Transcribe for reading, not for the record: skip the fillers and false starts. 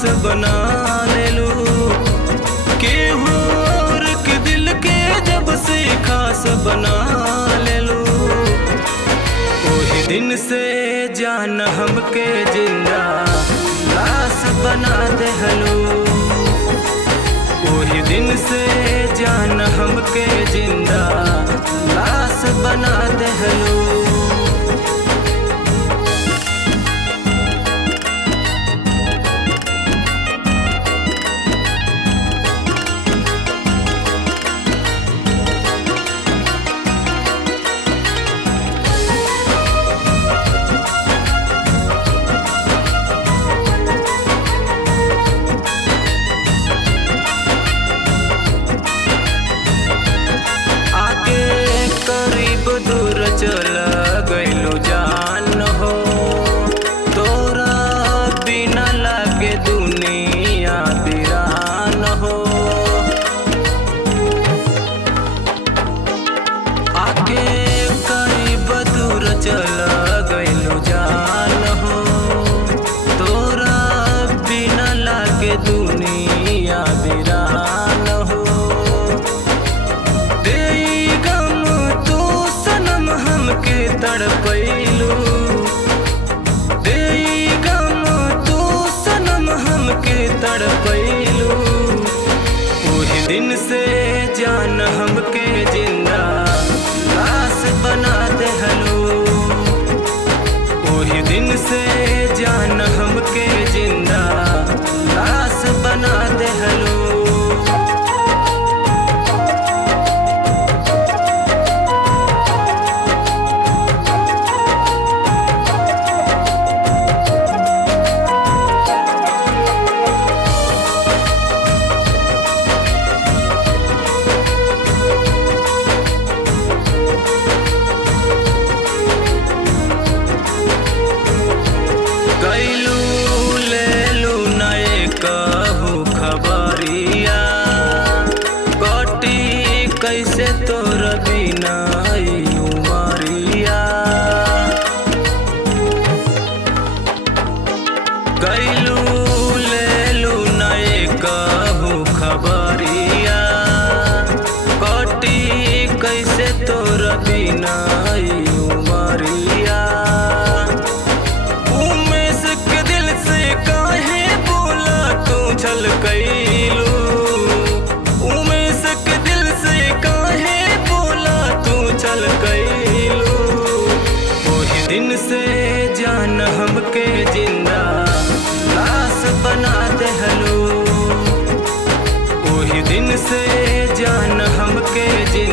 खास बना लेलू। केहू और के दिल के जब से खास बना लेलू, वही दिन से जान हमके जिंदा लाश बना देहलू। वही दिन से जान हमके जिंदा लाश बना देहलू। चल गइलो जान हो, तोरा बिना लागे दुनिया वीरान हो। आके करीब दूर चल गइलो जान हो, तोरा बिना लागे दुनिया वीरान हो। हमके तड़पैलू, देई गम तू सनम हमके तड़पैलू। वही दिन से जान हमके जिंदा लाश बना देहलू। वही दिन से जान हमके जिंदा लाश बना देहलू। कैसे तोर बिना उमरिया, गैलू लेलू नए कहू खबरिया। कटी कैसे तोर बिना उमरिया। उमेश के दिल से काहे बोला तू छल कैलू। चल गइलू, वही दिन से जान हमके जिंदा लाश बना देहलू। वही दिन से जान हमके जिंदा